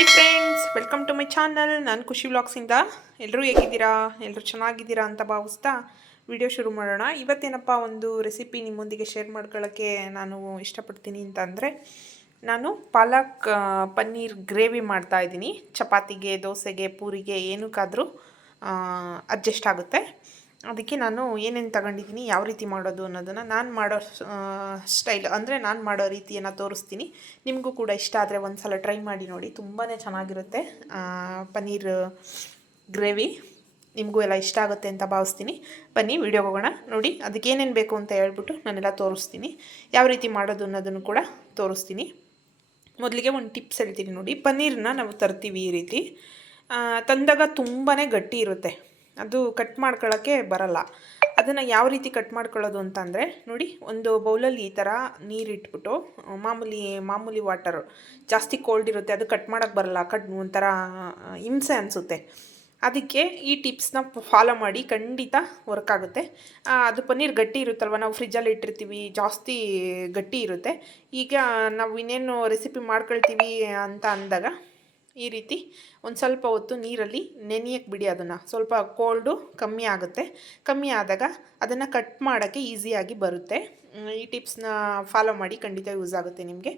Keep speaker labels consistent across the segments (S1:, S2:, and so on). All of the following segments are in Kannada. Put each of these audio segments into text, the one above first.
S1: Hi friends welcome to my channel ನಾನು ಖುಷಿ ವ್ಲಾಗ್ಸಿಂದ ಎಲ್ಲರೂ ಹೇಗಿದ್ದೀರಾ? ಎಲ್ಲರೂ ಚೆನ್ನಾಗಿದ್ದೀರಾ ಅಂತ ಭಾವಿಸ್ತಾ ವಿಡಿಯೋ ಶುರು ಮಾಡೋಣ. ಇವತ್ತೇನಪ್ಪ ಒಂದು ರೆಸಿಪಿ ನಿಮ್ಮೊಂದಿಗೆ ಶೇರ್ ಮಾಡ್ಕೊಳ್ಳೋಕ್ಕೆ ನಾನು ಇಷ್ಟಪಡ್ತೀನಿ ಅಂತಂದರೆ, ನಾನು ಪಾಲಕ್ ಪನ್ನೀರ್ ಗ್ರೇವಿ ಮಾಡ್ತಾ ಇದ್ದೀನಿ. ಚಪಾತಿಗೆ, ದೋಸೆಗೆ, ಪೂರಿಗೆ ಏನಕ್ಕಾದರೂ ಅಡ್ಜಸ್ಟ್ ಆಗುತ್ತೆ. ಅದಕ್ಕೆ ನಾನು ಏನೇನು ತಗೊಂಡಿದ್ದೀನಿ, ಯಾವ ರೀತಿ ಮಾಡೋದು ಅನ್ನೋದನ್ನು ನಾನು ಮಾಡೋ ಸ್ಟೈಲ್ ಅಂದರೆ ನಾನು ಮಾಡೋ ರೀತಿಯನ್ನು ತೋರಿಸ್ತೀನಿ. ನಿಮಗೂ ಕೂಡ ಇಷ್ಟ ಆದರೆ ಒಂದು ಸಲ ಟ್ರೈ ಮಾಡಿ ನೋಡಿ. ತುಂಬಾ ಚೆನ್ನಾಗಿರುತ್ತೆ ಪನ್ನೀರ್ ಗ್ರೇವಿ. ನಿಮಗೂ ಎಲ್ಲ ಇಷ್ಟ ಆಗುತ್ತೆ ಅಂತ ಭಾವಿಸ್ತೀನಿ. ಬನ್ನಿ ವಿಡಿಯೋ ಹೋಗೋಣ ನೋಡಿ. ಅದಕ್ಕೆ ಏನೇನು ಬೇಕು ಅಂತ ಹೇಳ್ಬಿಟ್ಟು ನಾನೆಲ್ಲ ತೋರಿಸ್ತೀನಿ. ಯಾವ ರೀತಿ ಮಾಡೋದು ಅನ್ನೋದನ್ನು ಕೂಡ ತೋರಿಸ್ತೀನಿ. ಮೊದಲಿಗೆ ಒಂದು ಟಿಪ್ಸ್ ಹೇಳ್ತೀನಿ ನೋಡಿ. ಪನ್ನೀರನ್ನ ನಾವು ತರ್ತೀವಿ ಈ ರೀತಿ. ತಂದಾಗ ತುಂಬಾ ಗಟ್ಟಿ ಇರುತ್ತೆ. ಅದು ಕಟ್ ಮಾಡ್ಕೊಳ್ಳೋಕ್ಕೆ ಬರಲ್ಲ. ಅದನ್ನು ಯಾವ ರೀತಿ ಕಟ್ ಮಾಡ್ಕೊಳ್ಳೋದು ಅಂತಂದರೆ, ನೋಡಿ, ಒಂದು ಬೌಲಲ್ಲಿ ಈ ಥರ ನೀರಿಟ್ಬಿಟ್ಟು, ಮಾಮೂಲಿ ಮಾಮೂಲಿ ವಾಟರು ಜಾಸ್ತಿ ಕೋಲ್ಡ್ ಇರುತ್ತೆ, ಅದು ಕಟ್ ಮಾಡೋಕ್ಕೆ ಬರಲ್ಲ ಕಟ್ ಒಂಥರ, ಹಿಂಸೆ ಅನಿಸುತ್ತೆ. ಅದಕ್ಕೆ ಈ ಟಿಪ್ಸ್ನ ಫಾಲೋ ಮಾಡಿ, ಖಂಡಿತ ವರ್ಕ್ ಆಗುತ್ತೆ. ಅದು ಪನ್ನೀರ್ ಗಟ್ಟಿ ಇರುತ್ತಲ್ವ, ನಾವು ಫ್ರಿಜ್ಜಲ್ಲಿ ಇಟ್ಟಿರ್ತೀವಿ, ಜಾಸ್ತಿ ಗಟ್ಟಿ ಇರುತ್ತೆ. ಈಗ ನಾವು ಇನ್ನೇನು ರೆಸಿಪಿ ಮಾಡ್ಕೊಳ್ತೀವಿ ಅಂತ ಅಂದಾಗ, ಈ ರೀತಿ ಒಂದು ಸ್ವಲ್ಪ ಹೊತ್ತು ನೀರಲ್ಲಿ ನೆನೆಯಕ್ಕೆ ಬಿಡಿ ಅದನ್ನು. ಸ್ವಲ್ಪ ಕೋಲ್ಡು ಕಮ್ಮಿ ಆಗುತ್ತೆ. ಕಮ್ಮಿ ಆದಾಗ ಅದನ್ನು ಕಟ್ ಮಾಡೋಕ್ಕೆ ಈಸಿಯಾಗಿ ಬರುತ್ತೆ. ಈ ಟಿಪ್ಸ್ನ ಫಾಲೋ ಮಾಡಿ ಖಂಡಿತ ಯೂಸ್ ಆಗುತ್ತೆ ನಿಮಗೆ.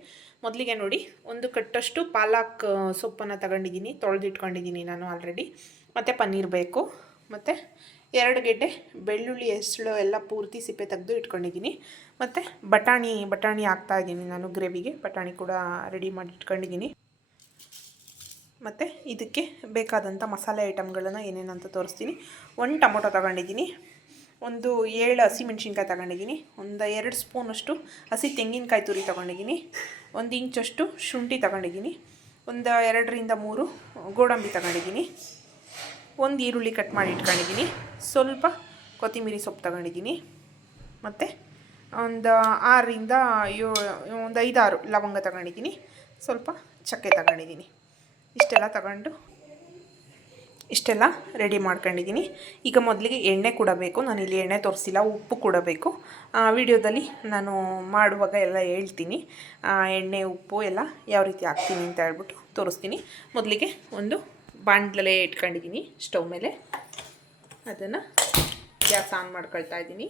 S1: ಮೊದಲಿಗೆ ನೋಡಿ, ಒಂದು ಕಟ್ಟಷ್ಟು ಪಾಲಕ್ ಸೊಪ್ಪನ್ನು ತಗೊಂಡಿದ್ದೀನಿ. ತೊಳೆದಿಟ್ಕೊಂಡಿದ್ದೀನಿ ನಾನು ಆಲ್ರೆಡಿ ಮತ್ತು ಪನ್ನೀರ್ ಬೇಕು. ಮತ್ತು ಎರಡು ಗೆಡ್ಡೆ ಬೆಳ್ಳುಳ್ಳಿ ಹೆಸಳು ಎಲ್ಲ ಪೂರ್ತಿ ಸಿಪ್ಪೆ ತೆಗೆದು ಇಟ್ಕೊಂಡಿದ್ದೀನಿ. ಮತ್ತು ಬಟಾಣಿ ಬಟಾಣಿ ಹಾಕ್ತಾ ಇದ್ದೀನಿ ನಾನು ಗ್ರೇವಿಗೆ. ಬಟಾಣಿ ಕೂಡ ರೆಡಿ ಮಾಡಿ ಇಟ್ಕೊಂಡಿದ್ದೀನಿ ಮತ್ತು ಇದಕ್ಕೆ ಬೇಕಾದಂಥ ಮಸಾಲೆ ಐಟಮ್ಗಳನ್ನು ಏನೇನಂತ ತೋರಿಸ್ತೀನಿ. ಒಂದು ಟೊಮೊಟೊ ತಗೊಂಡಿದ್ದೀನಿ. ಒಂದು ಏಳು ಹಸಿಮೆಣ್ಸಿನ್ಕಾಯಿ ತಗೊಂಡಿದ್ದೀನಿ. ಒಂದು ಎರಡು ಸ್ಪೂನಷ್ಟು ಹಸಿ ತೆಂಗಿನಕಾಯಿ ತುರಿ ತಗೊಂಡಿದ್ದೀನಿ. ಒಂದು ಇಂಚಷ್ಟು ಶುಂಠಿ ತಗೊಂಡಿದ್ದೀನಿ. ಒಂದು ಎರಡರಿಂದ ಮೂರು ಗೋಡಂಬಿ ತಗೊಂಡಿದ್ದೀನಿ. ಒಂದು ಈರುಳ್ಳಿ ಕಟ್ ಮಾಡಿ ಇಟ್ಕೊಂಡಿದ್ದೀನಿ. ಸ್ವಲ್ಪ ಕೊತ್ತಂಬರಿ ಸೊಪ್ಪು ತಗೊಂಡಿದ್ದೀನಿ. ಮತ್ತು ಒಂದು ಆರರಿಂದ ಏಳು, ಒಂದು ಐದಾರು ಲವಂಗ ತಗೊಂಡಿದ್ದೀನಿ. ಸ್ವಲ್ಪ ಚಕ್ಕೆ ತಗೊಂಡಿದ್ದೀನಿ. ಇಷ್ಟೆಲ್ಲ ತಗೊಂಡು ಇಷ್ಟೆಲ್ಲ ರೆಡಿ ಮಾಡ್ಕೊಂಡಿದ್ದೀನಿ. ಈಗ ಮೊದಲಿಗೆ ಎಣ್ಣೆ ಕೂಡ ಬೇಕು ನಾನಿಲ್ಲಿ ಎಣ್ಣೆ ತೋರಿಸಿಲ್ಲ, ಉಪ್ಪು ಕೂಡ ಬೇಕು ವಿಡಿಯೋದಲ್ಲಿ ನಾನು ಮಾಡುವಾಗ ಎಲ್ಲ ಹೇಳ್ತೀನಿ. ಎಣ್ಣೆ, ಉಪ್ಪು ಎಲ್ಲ ಯಾವ ರೀತಿ ಹಾಕ್ತೀನಿ ಅಂತ ಹೇಳ್ಬಿಟ್ಟು ತೋರಿಸ್ತೀನಿ. ಮೊದಲಿಗೆ ಒಂದು ಬಾಂಡ್ಲಲ್ಲೇ ಇಟ್ಕೊಂಡಿದ್ದೀನಿ ಸ್ಟವ್ ಮೇಲೆ. ಅದನ್ನು ಗ್ಯಾಸ್ ಆನ್ ಮಾಡ್ಕೊಳ್ತಾ ಇದ್ದೀನಿ.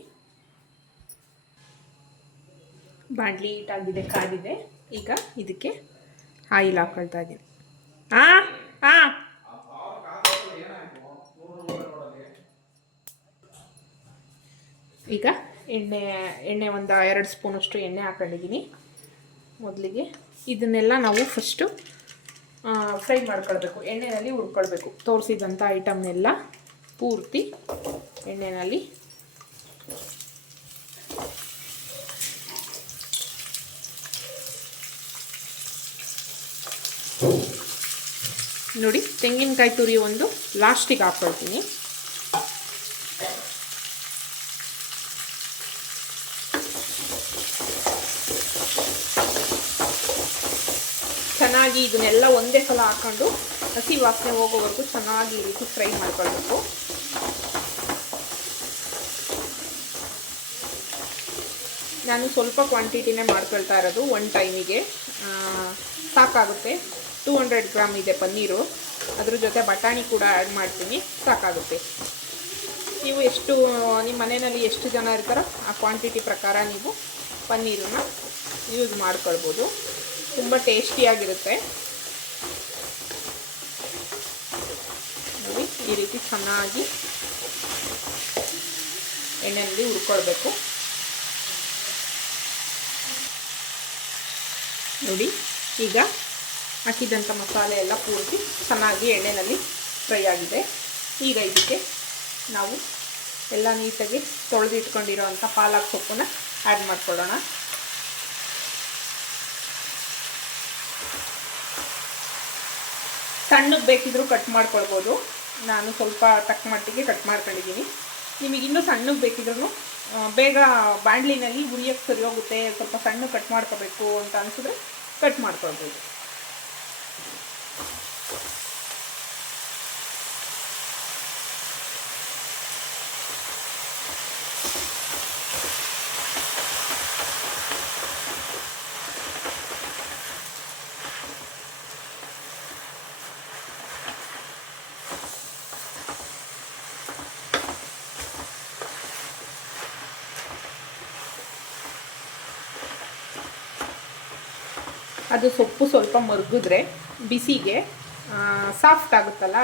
S1: ಬಾಣಲಿ ಹೀಟಾಗಿದೆ, ಕಾದಿದೆ. ಈಗ ಇದಕ್ಕೆ ಆಯಿಲ್ ಹಾಕೊಳ್ತಾ ಇದ್ದೀನಿ. ಹಾಂ ಹಾಂ ಈಗ ಎಣ್ಣೆ ಎಣ್ಣೆ ಒಂದು ಎರಡು ಸ್ಪೂನಷ್ಟು ಎಣ್ಣೆ ಹಾಕೊಂಡಿದ್ದೀನಿ ಮೊದಲಿಗೆ. ಇದನ್ನೆಲ್ಲ ನಾವು ಫಸ್ಟು ಫ್ರೈ ಮಾಡ್ಕೊಳ್ಬೇಕು. ಎಣ್ಣೆಯಲ್ಲಿ ಹುರ್ಕೊಳ್ಬೇಕು. ತೋರಿಸಿದಂಥ ಐಟಮ್ನೆಲ್ಲ ಪೂರ್ತಿ ಎಣ್ಣೆಯಲ್ಲಿ ನೋಡಿ, ತೆಂಗಿನಕಾಯಿ ತುರಿ ಒಂದು ಲಾಸ್ಟಿಗೆ ಹಾಕ್ಕೊಳ್ತೀನಿ ಚೆನ್ನಾಗಿ ಇದನ್ನೆಲ್ಲ ಒಂದೇ ಸಲ ಹಾಕೊಂಡು ಹಸಿ ವಾಸನೆ ಹೋಗೋವರೆಗೂ ಚೆನ್ನಾಗಿ ಈ ರೀತಿ ಫ್ರೈ ಮಾಡ್ಕೊಳ್ಬೇಕು. ನಾನು ಸ್ವಲ್ಪ ಕ್ವಾಂಟಿಟಿನೇ ಮಾಡ್ಕೊಳ್ತಾ ಇರೋದು ಒನ್ ಟೈಮಿಗೆ ಸಾಕಾಗುತ್ತೆ. ಟೂ ಹಂಡ್ರೆಡ್ ಗ್ರಾಮ್ ಇದೆ ಪನ್ನೀರು. ಅದ್ರ ಜೊತೆ ಬಟಾಣಿ ಕೂಡ ಆ್ಯಡ್ ಮಾಡ್ತೀನಿ. ಸಾಕಾಗುತ್ತೆ. ನೀವು ಎಷ್ಟು, ನಿಮ್ಮ ಮನೆಯಲ್ಲಿ ಎಷ್ಟು ಜನ ಇರ್ತಾರೋ ಆ ಕ್ವಾಂಟಿಟಿ ಪ್ರಕಾರ ನೀವು ಪನ್ನೀರನ್ನ ಯೂಸ್ ಮಾಡ್ಕೊಳ್ಬೋದು. ತುಂಬ ಟೇಸ್ಟಿಯಾಗಿರುತ್ತೆ ನೋಡಿ, ಈ ರೀತಿ ಚೆನ್ನಾಗಿ ಎಣ್ಣೆಯಲ್ಲಿ ಹುರ್ಕೊಳ್ಬೇಕು. ನೋಡಿ, ಈಗ ಹಾಕಿದಂಥ ಮಸಾಲೆ ಎಲ್ಲ ಪೂರ್ತಿ ಚೆನ್ನಾಗಿ ಎಣ್ಣೆಯಲ್ಲಿ ಫ್ರೈ ಆಗಿದೆ. ಈಗ ಇದಕ್ಕೆ ನಾವು ಎಲ್ಲ ನೀಟಾಗಿ ತೊಳೆದಿಟ್ಕೊಂಡಿರೋವಂಥ ಪಾಲಕ್ ಸೊಪ್ಪನ್ನ ಆ್ಯಡ್ ಮಾಡ್ಕೊಳ್ಳೋಣ. ಸಣ್ಣಗೆ ಬೇಕಿದ್ರೂ ಕಟ್ ಮಾಡ್ಕೊಳ್ಬೋದು. ನಾನು ಸ್ವಲ್ಪ ತಕ್ಕ ಮಟ್ಟಿಗೆ ಕಟ್ ಮಾಡ್ಕೊಂಡಿದ್ದೀನಿ. ನಿಮಗೆ ಇನ್ನೂ ಸಣ್ಣಗೆ ಬೇಕಿದ್ರೂ ಬೇಗ ಬಾಣಲಿನಲ್ಲಿ ಹುರಿಯೋಕ್ಕೆ ಸರಿ ಹೋಗುತ್ತೆ. ಸ್ವಲ್ಪ ಸಣ್ಣ ಕಟ್ ಮಾಡ್ಕೋಬೇಕು ಅಂತ ಅನಿಸಿದ್ರೆ ಕಟ್ ಮಾಡ್ಕೊಳ್ಬೋದು. ಅದು ಸೊಪ್ಪು ಸ್ವಲ್ಪ ಮರುಗಿದ್ರೆ ಬಿಸಿಗೆ ಸಾಫ್ಟ್ ಆಗುತ್ತಲ್ಲ,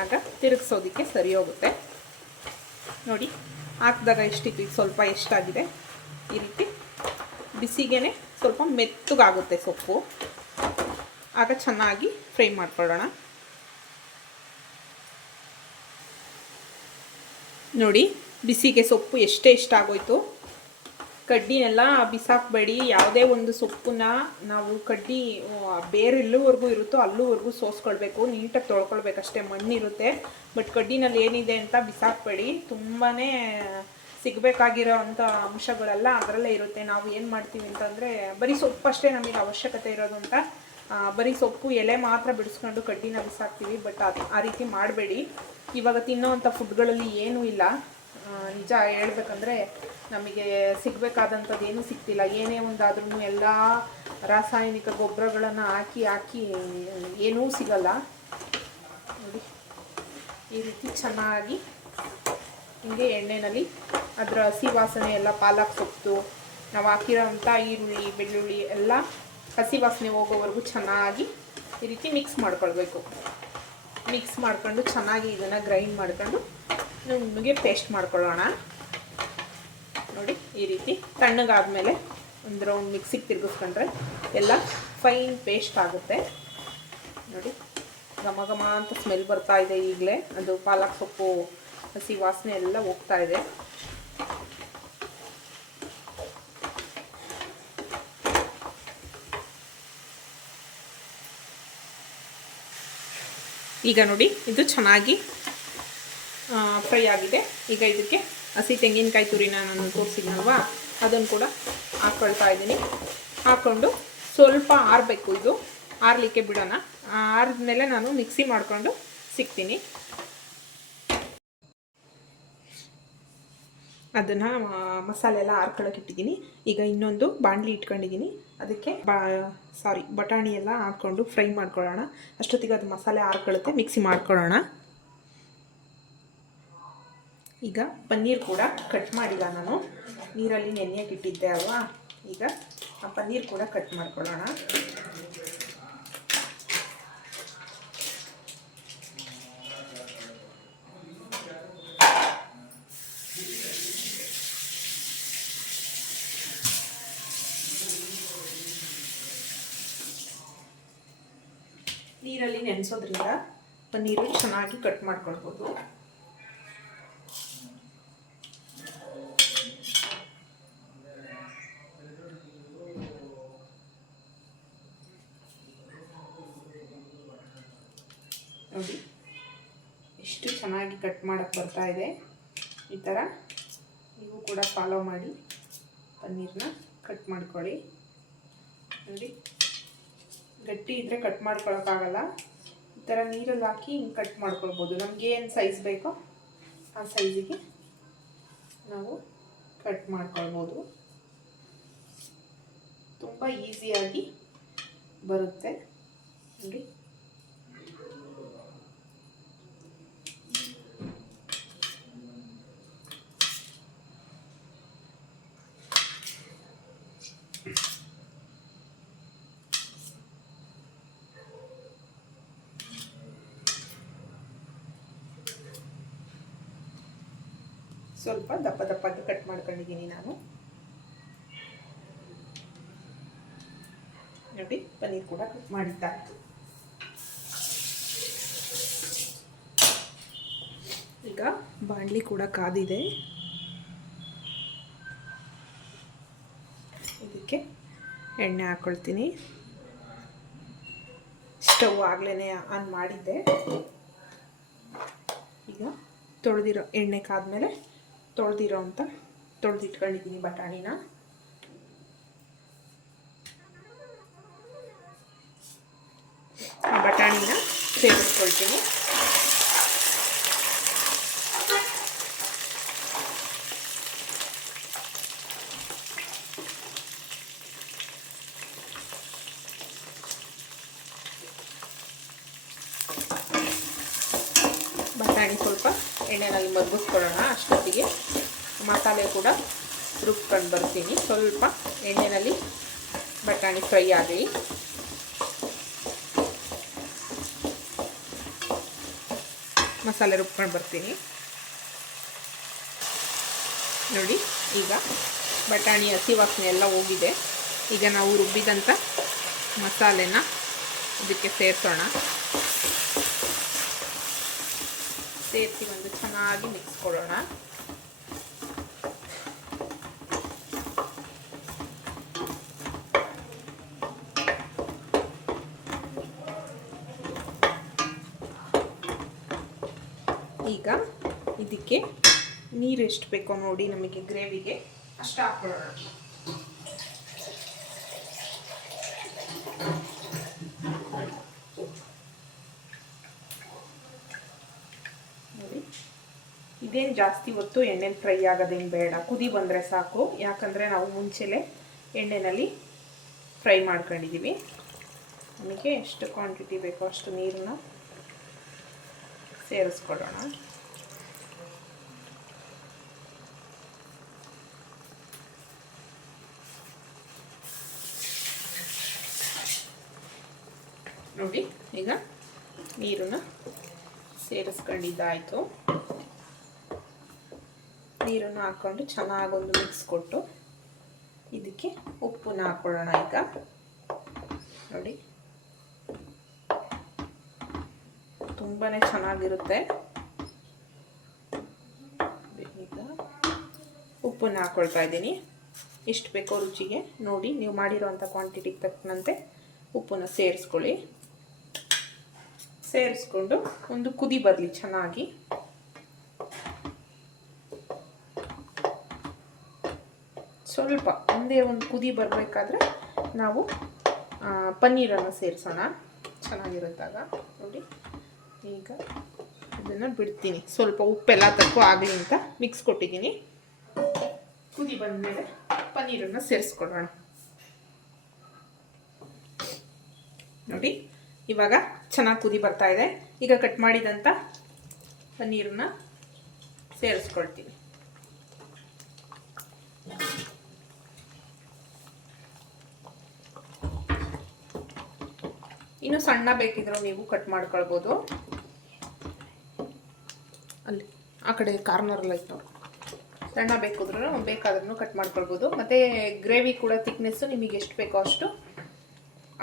S1: ಆಗ ತಿರುಗಿಸೋದಕ್ಕೆ ಸರಿ ಹೋಗುತ್ತೆ. ನೋಡಿ, ಹಾಕಿದಾಗ ಎಷ್ಟಿತ್ತು? ಸ್ವಲ್ಪ ಎಷ್ಟಾಗಿದೆ? ಈ ರೀತಿ ಬಿಸಿಗೆ ಸ್ವಲ್ಪ ಮೆತ್ತಗಾಗುತ್ತೆ ಸೊಪ್ಪು. ಆಗ ಚೆನ್ನಾಗಿ ಫ್ರೈ ಮಾಡ್ಕೊಳ್ಳೋಣ. ನೋಡಿ, ಬಿಸಿಗೆ ಸೊಪ್ಪು ಎಷ್ಟೇ ಎಷ್ಟಾಗೋಯ್ತು ಕಡ್ಡಿನೆಲ್ಲ ಬಿಸಾಕಬೇಡಿ. ಯಾವುದೇ ಒಂದು ಸೊಪ್ಪನ್ನ ನಾವು ಕಡ್ಡಿ ಬೇರೆಲ್ಲೂವರೆಗೂ ಇರುತ್ತೋ ಅಲ್ಲೂವರೆಗೂ ಸೋಸ್ಕೊಳ್ಬೇಕು. ನೀಟಾಗಿ ತೊಳ್ಕೊಳ್ಬೇಕಷ್ಟೇ, ಮಣ್ಣಿರುತ್ತೆ. ಬಟ್ ಕಡ್ಡಿನಲ್ಲಿ ಏನಿದೆ ಅಂತ ಬಿಸಾಕ್ಬೇಡಿ. ತುಂಬಾ ಸಿಗಬೇಕಾಗಿರೋ ಅಂಥ ಅಂಶಗಳೆಲ್ಲ ಅದರಲ್ಲೇ ಇರುತ್ತೆ. ನಾವು ಏನು ಮಾಡ್ತೀವಿ ಅಂತಂದರೆ, ಬರೀ ಸೊಪ್ಪು ಅಷ್ಟೇ ನಮಗೆ ಅವಶ್ಯಕತೆ ಇರೋದು ಅಂತ. ಬರೀ ಸೊಪ್ಪು, ಎಲೆ ಮಾತ್ರ ಬಿಡಿಸ್ಕೊಂಡು ಕಡ್ಡಿನ ಬಿಸಾಕ್ತೀವಿ. ಬಟ್ ಅದು ಆ ರೀತಿ ಮಾಡಬೇಡಿ. ಇವಾಗ ತಿನ್ನೋವಂಥ ಫುಡ್ಗಳಲ್ಲಿ ಏನೂ ಇಲ್ಲ. ನಿಜ ಹೇಳ್ಬೇಕಂದ್ರೆ ನಮಗೆ ಸಿಗಬೇಕಾದಂಥದ್ದು ಏನೂ ಸಿಗ್ತಿಲ್ಲ. ಏನೇ ಒಂದಾದ್ರೂ ಎಲ್ಲ ರಾಸಾಯನಿಕ ಗೊಬ್ಬರಗಳನ್ನು ಹಾಕಿ ಹಾಕಿ ಏನೂ ಸಿಗಲ್ಲ. ನೋಡಿ, ಈ ರೀತಿ ಚೆನ್ನಾಗಿ ಹಿಂಗೆ ಎಣ್ಣೆಯಲ್ಲಿ ಅದರ ಹಸಿ ವಾಸನೆ ಎಲ್ಲ, ಪಾಲಕ್ ಸೊಪ್ಪು, ನಾವು ಹಾಕಿರೋಂಥ ಈರುಳ್ಳಿ, ಬೆಳ್ಳುಳ್ಳಿ ಎಲ್ಲ ಹಸಿ ವಾಸನೆ ಹೋಗೋವರೆಗೂ ಚೆನ್ನಾಗಿ ಈ ರೀತಿ ಮಿಕ್ಸ್ ಮಾಡ್ಕೊಳ್ಬೇಕು. ಮಿಕ್ಸ್ ಮಾಡ್ಕೊಂಡು ಚೆನ್ನಾಗಿ ಇದನ್ನು ಗ್ರೈಂಡ್ ಮಾಡ್ಕೊಂಡು ನಮಗೆ ಪೇಸ್ಟ್ ಮಾಡ್ಕೊಳ್ಳೋಣ. ನೋಡಿ, ಈ ರೀತಿ ತಣ್ಣಗಾದ್ಮೇಲೆ ಒಂದು ರೌಂಡ್ ಮಿಕ್ಸಿಗೆ ತಿರುಗಿಸ್ಕೊಂಡ್ರೆ ಎಲ್ಲ ಫೈನ್ ಪೇಸ್ಟ್ ಆಗುತ್ತೆ. ನೋಡಿ, ಘಮ ಘಮ ಅಂತ ಸ್ಮೆಲ್ ಬರ್ತಾ ಇದೆ ಈಗಲೇ. ಅದು ಪಾಲಕ್ ಸೊಪ್ಪು, ಹಸಿ ವಾಸನೆ ಎಲ್ಲ ಹೋಗ್ತಾ ಇದೆ. ಈಗ ನೋಡಿ, ಇದು ಚೆನ್ನಾಗಿ ಫ್ರೈ ಆಗಿದೆ ಈಗ ಇದಕ್ಕೆ ಹಸಿ ತೆಂಗಿನಕಾಯಿ ತುರಿನ ನಾನು ತೋರಿಸಿದ್ನಲ್ವಾ? ಅದನ್ನು ಕೂಡ ಹಾಕ್ಕೊಳ್ತಾ ಇದ್ದೀನಿ. ಹಾಕ್ಕೊಂಡು ಸ್ವಲ್ಪ ಆರಬೇಕು ಇದು. ಆರಲಿಕ್ಕೆ ಬಿಡೋಣ. ಆರಿದ್ಮೇಲೆ ನಾನು ಮಿಕ್ಸಿ ಮಾಡಿಕೊಂಡು ಸಿಗ್ತೀನಿ. ಅದನ್ನು ಮಸಾಲೆ ಎಲ್ಲ ಹಾರ್ಕೊಳಕ್ಕೆ ಇಟ್ಟಿದ್ದೀನಿ. ಈಗ ಇನ್ನೊಂದು ಬಾಣಲಿ ಇಟ್ಕೊಂಡಿದ್ದೀನಿ. ಅದಕ್ಕೆ ಬಾ ಸಾರಿ ಬಟಾಣಿ ಎಲ್ಲ ಹಾಕ್ಕೊಂಡು ಫ್ರೈ ಮಾಡ್ಕೊಳ್ಳೋಣ. ಅಷ್ಟೊತ್ತಿಗೆ ಅದು ಮಸಾಲೆ ಆರ್ಕೊಳ್ಳುತ್ತೆ. ಮಿಕ್ಸಿ ಮಾಡ್ಕೊಳ್ಳೋಣ. ಈಗ ಪನ್ನೀರ್ ಕೂಡ ಕಟ್ ಮಾಡಿಲ್ಲ ನಾನು. ನೀರಲ್ಲಿ ನೆನೆಯಕ್ಕೆ ಇಟ್ಟಿದ್ದೆ ಅಲ್ವಾ? ಈಗ ಆ ಪನ್ನೀರ್ ಕೂಡ ಕಟ್ ಮಾಡ್ಕೊಳ್ಳೋಣ. ನೀರಲ್ಲಿ ನೆನೆಸೋದ್ರಿಂದ ಪನ್ನೀರು ಚೆನ್ನಾಗಿ ಕಟ್ ಮಾಡ್ಕೊಳ್ಬೋದು ನೋಡಿ ಎಷ್ಟು ಚೆನ್ನಾಗಿ ಕಟ್ ಮಾಡೋಕ್ಕೆ ಬರ್ತಾ ಇದೆ. ಈ ಥರ ನೀವು ಕೂಡ ಫಾಲೋ ಮಾಡಿ. ಪನ್ನೀರನ್ನ ಕಟ್ ಮಾಡ್ಕೊಳ್ಳಿ. ನೋಡಿ, ಗಟ್ಟಿ ಇದ್ದರೆ ಕಟ್ ಮಾಡ್ಕೊಳಕ್ಕಾಗಲ್ಲ ಈ ಥರ ನೀರಲ್ಲಿ ಹಾಕಿ ಹಿಂಗೆ ಕಟ್ ಮಾಡ್ಕೊಳ್ಬೋದು. ನಮಗೆ ಏನು ಸೈಜ್ ಬೇಕೋ ಆ ಸೈಜಿಗೆ ನಾವು ಕಟ್ ಮಾಡ್ಕೊಳ್ಬೋದು. ತುಂಬ ಈಸಿಯಾಗಿ ಬರುತ್ತೆ. ನೋಡಿ. ಸ್ವಲ್ಪ ದಪ್ಪ ದಪ್ಪಾಗಿ ಕಟ್ ಮಾಡ್ಕೊಂಡಿದ್ದೀನಿ ನಾನು ನೋಡಿ, ಪನ್ನೀರ್ ಕೂಡ ಕಟ್ ಮಾಡಿದ್ದಾಯ್ತು ಈಗ ಬಾಣಲಿ ಕೂಡ ಕಾದಿದೆ. ಇದಕ್ಕೆ ಎಣ್ಣೆ ಹಾಕ್ಕೊಳ್ತೀನಿ ಸ್ಟವ್ ಆಗ್ಲೇ ಆನ್ ಮಾಡಿದ್ದೆ. ಈಗ ತೊಳೆದಿರೋ ಎಣ್ಣೆ ಕಾದ್ಮೇಲೆ ತೊಳೆದಿರೋ ಅಂತ ತೊಳೆದಿಟ್ಕೊಂಡಿದ್ದೀನಿ ಬಟಾಣಿನ. ಆ ಬಟಾಣಿನ ಸೇರಿಸ್ಕೊಳ್ತೀನಿ. ಬಟಾಣಿ ಸ್ವಲ್ಪ ಎಣ್ಣೆನಲ್ಲಿ ಮಗ್ಗಿಸ್ಕೊಳ್ಳೋಣ ಅಷ್ಟೊತ್ತಿಗೆ. ಮಸಾಲೆ ಕೂಡ ರುಬ್ಕೊಂಡು ಬರ್ತೀನಿ. ಸ್ವಲ್ಪ ಎಣ್ಣೆನಲ್ಲಿ ಬಟಾಣಿ ಫ್ರೈ ಆಗಲಿ. ಮಸಾಲೆ ರುಬ್ಕೊಂಡು ಬರ್ತೀನಿ. ನೋಡಿ, ಈಗ ಬಟಾಣಿ ಹಸಿ ವಾಸನೆ ಎಲ್ಲ ಹೋಗಿದೆ. ಈಗ ನಾವು ರುಬ್ಬಿದಂಥ ಮಸಾಲೆನ ಇದಕ್ಕೆ ಸೇರಿಸೋಣ. ಸೇರಿಸಿ ಒಂದು ಚೆನ್ನಾಗಿ ಮಿಕ್ಸ್ ಕೊಡೋಣ. ಈಗ ಇದಕ್ಕೆ ನೀರು ಎಷ್ಟು ಬೇಕೋ ನೋಡಿ ನಮಗೆ ಗ್ರೇವಿಗೆ ಅಷ್ಟು ಹಾಕೊಳ್ಳೋಣ ನೋಡಿ ಇದೇನು ಜಾಸ್ತಿ ಹೊತ್ತು ಎಣ್ಣೆಲಿ ಫ್ರೈ ಆಗೋದೇನು ಬೇಡ. ಕುದಿ ಬಂದರೆ ಸಾಕು. ಯಾಕಂದರೆ ನಾವು ಮುಂಚೆಲೆ ಎಣ್ಣೆನಲ್ಲಿ ಫ್ರೈ ಮಾಡ್ಕೊಂಡಿದ್ದೀವಿ ನಮಗೆ ಎಷ್ಟು ಕ್ವಾಂಟಿಟಿ ಬೇಕೋ ಅಷ್ಟು ನೀರನ್ನ ಸೇರಿಸ್ಕೊಡೋಣ. ನೋಡಿ, ಈಗ ನೀರನ್ನ ಸೇರಿಸ್ಕೊಂಡಿದ್ದಾಯಿತು. ನೀರನ್ನು ಹಾಕ್ಕೊಂಡು ಚೆನ್ನಾಗೊಂದು ಮಿಕ್ಸ್ ಕೊಟ್ಟು ಇದಕ್ಕೆ ಉಪ್ಪನ್ನ ಹಾಕ್ಕೊಳ್ಳೋಣ ಈಗ. ನೋಡಿ. ತುಂಬಾ ಚೆನ್ನಾಗಿರುತ್ತೆ. ಈಗ ಉಪ್ಪನ್ನ ಹಾಕ್ಕೊಳ್ತಾ ಇದ್ದೀನಿ. ಎಷ್ಟು ಬೇಕೋ ರುಚಿಗೆ. ನೋಡಿ, ನೀವು ಮಾಡಿರೋವಂಥ ಕ್ವಾಂಟಿಟಿಗೆ ತಕ್ಕಂತೆ ಉಪ್ಪನ್ನು ಸೇರಿಸ್ಕೊಳ್ಳಿ. ಸೇರಿಸ್ಕೊಂಡು ಒಂದು ಕುದಿ ಬರಲಿ ಚೆನ್ನಾಗಿ. ಸ್ವಲ್ಪ ಒಂದೇ ಒಂದು ಕುದಿ ಬರಬೇಕಾದ್ರೆ ನಾವು ಪನ್ನೀರನ್ನು ಸೇರಿಸೋಣ. ಚೆನ್ನಾಗಿರುತ್ತಾಗ. ನೋಡಿ, ಈಗ ಇದನ್ನು ಬಿಡ್ತೀನಿ. ಸ್ವಲ್ಪ ಉಪ್ಪೆಲ್ಲ ತಕ್ಕು ಆಗಲಿ ಅಂತ ಮಿಕ್ಸ್ ಕೊಟ್ಟಿದ್ದೀನಿ. ಕುದಿ ಬಂದಮೇಲೆ ಪನ್ನೀರನ್ನು ಸೇರಿಸ್ಕೊಡೋಣ ನೋಡಿ, ಇವಾಗ ಚೆನ್ನಾಗಿ ಕುದಿ ಬರ್ತಾ ಇದೆ. ಈಗ ಕಟ್ ಮಾಡಿದಂಥ ಪನ್ನೀರನ್ನ ಸೇರಿಸ್ಕೊಳ್ತೀನಿ. ಇನ್ನು ಸಣ್ಣ ಬೇಕಿದ್ರು ನೀವು ಕಟ್ ಮಾಡ್ಕೊಳ್ಬೋದು. ಅಲ್ಲಿ, ಆ ಕಡೆ ಕಾರ್ನರಲ್ಲಿ ಇತ್ತು ಸಣ್ಣ ಬೇಕಿದ್ರು ಬೇಕಾದ್ರೂ ಕಟ್ ಮಾಡ್ಕೊಳ್ಬೋದು. ಮತ್ತು ಗ್ರೇವಿ ಕೂಡ ತಿಕ್ನೆಸ್ಸು ನಿಮಗೆ ಎಷ್ಟು ಬೇಕೋ ಅಷ್ಟು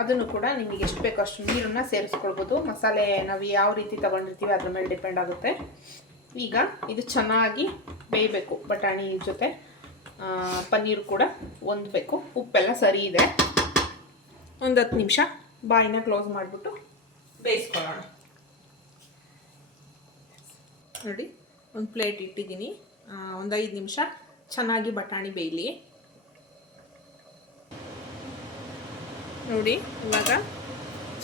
S1: ಅದನ್ನು ಕೂಡ ನಿಮಗೆ ಎಷ್ಟು ಬೇಕೋ ಅಷ್ಟು ನೀರನ್ನು ಸೇರಿಸ್ಕೊಳ್ಬೋದು. ಮಸಾಲೆ ನಾವು ಯಾವ ರೀತಿ ತೊಗೊಂಡಿರ್ತೀವಿ ಅದ್ರ ಮೇಲೆ ಡಿಪೆಂಡ್ ಆಗುತ್ತೆ. ಈಗ ಇದು ಚೆನ್ನಾಗಿ ಬೇಯಬೇಕು. ಬಟಾಣಿ ಜೊತೆ ಪನ್ನೀರು ಕೂಡ ಹೊಂದಬೇಕು ಉಪ್ಪೆಲ್ಲ ಸರಿ ಇದೆ. ಒಂದು ಹತ್ತು ನಿಮಿಷ ಬಾಯಿನ ಕ್ಲೋಸ್ ಮಾಡಿಬಿಟ್ಟು ಬೇಯಿಸ್ಕೊಳ್ಳೋಣ. ನೋಡಿ, ಒಂದು ಪ್ಲೇಟ್ ಇಟ್ಟಿದ್ದೀನಿ. ಒಂದು ಐದು ನಿಮಿಷ ಚೆನ್ನಾಗಿ ಬಟಾಣಿ ಬೇಯಲಿ. ನೋಡಿ, ಇವಾಗ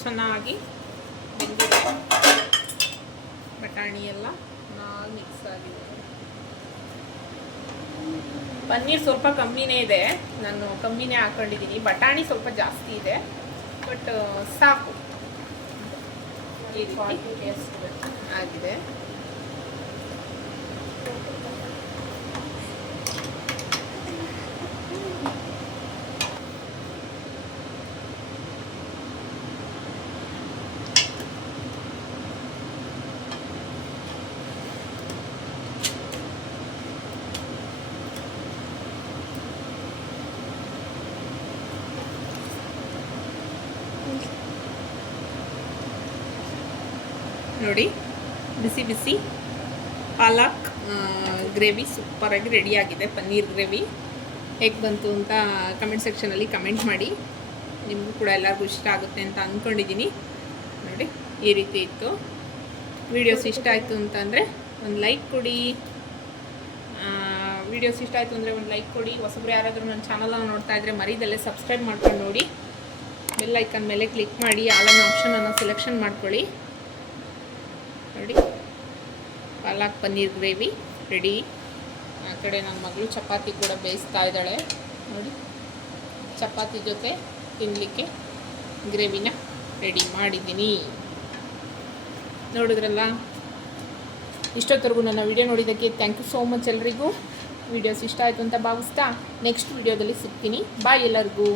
S1: ಚೆನ್ನಾಗಿ ಬಟಾಣಿ ಎಲ್ಲ ಚೆನ್ನಾಗಿ ಮಿಕ್ಸ್ ಆಗಿದೆ. ಪನ್ನೀರ್ ಸ್ವಲ್ಪ ಕಮ್ಮಿನೇ ಇದೆ. ನಾನು ಕಮ್ಮಿನೇ ಹಾಕೊಂಡಿದ್ದೀನಿ. ಬಟಾಣಿ ಸ್ವಲ್ಪ ಜಾಸ್ತಿ ಇದೆ. ಬಟ್ ಸಾಕು. ಆಗಿದೆ. ನೋಡಿ. ಬಿಸಿ ಬಿಸಿ. ಪಾಲಕ್ ಗ್ರೇವಿ ಸೂಪರಾಗಿ ರೆಡಿಯಾಗಿದೆ ಪನ್ನೀರ್ ಗ್ರೇವಿ. ಹೇಗೆ ಬಂತು ಅಂತ ಕಮೆಂಟ್ ಸೆಕ್ಷನಲ್ಲಿ ಕಮೆಂಟ್ ಮಾಡಿ. ನಿಮಗೂ ಕೂಡ ಎಲ್ಲರಿಗೂ ಇಷ್ಟ ಆಗುತ್ತೆ ಅಂತ ಅಂದ್ಕೊಂಡಿದ್ದೀನಿ ನೋಡಿ, ಈ ರೀತಿ ಇತ್ತು. ವೀಡಿಯೋಸ್ ಇಷ್ಟ ಆಯಿತು ಅಂತಂದರೆ ಒಂದು ಲೈಕ್ ಕೊಡಿ. ವೀಡಿಯೋಸ್ ಇಷ್ಟ ಆಯಿತು ಅಂದರೆ ಒಂದು ಲೈಕ್ ಕೊಡಿ. ಹೊಸಬ್ರು ಯಾರಾದರೂ ನನ್ನ ಚಾನಲನ್ನು ನೋಡ್ತಾ ಇದ್ದರೆ ಮರಿದಲ್ಲೇ ಸಬ್ಸ್ಕ್ರೈಬ್ ಮಾಡ್ಕೊಂಡು ನೋಡಿ. ಬೆಲ್ ಐಕನ್ ಮೇಲೆ ಕ್ಲಿಕ್ ಮಾಡಿ. ಆಲನ್ನು ಆಪ್ಷನನ್ನು ಸೆಲೆಕ್ಷನ್ ಮಾಡ್ಕೊಳ್ಳಿ. ನೋಡಿ. Palak paneer gravy ready. ಆ ಕಡೆ ನನ್ನ ಮಗಳು ಚಪಾತಿ ಕೂಡ ಬೇಯಿಸ್ತಾ ಇದ್ದಾಳೆ. ನೋಡಿ. ಚಪಾತಿ ಜೊತೆ ತಿನ್ನಲಿಕ್ಕೆ ಗ್ರೇವಿನ ರೆಡಿ ಮಾಡಿದ್ದೀನಿ. ನೋಡಿದ್ರಲ್ಲ? ಇಷ್ಟೊತ್ತರೆಗೂ ನನ್ನ ವಿಡಿಯೋ ನೋಡಿದ್ದಕ್ಕೆ ಥ್ಯಾಂಕ್ ಯು ಸೋ ಮಚ್ ಎಲ್ರಿಗೂ. ವಿಡಿಯೋಸ್ ಇಷ್ಟ ಆಯಿತು ಅಂತ ಭಾವಿಸ್ತಾ ನೆಕ್ಸ್ಟ್ ವಿಡಿಯೋದಲ್ಲಿ ಸಿಗ್ತೀನಿ. ಬಾಯ್ ಎಲ್ಲರಿಗೂ.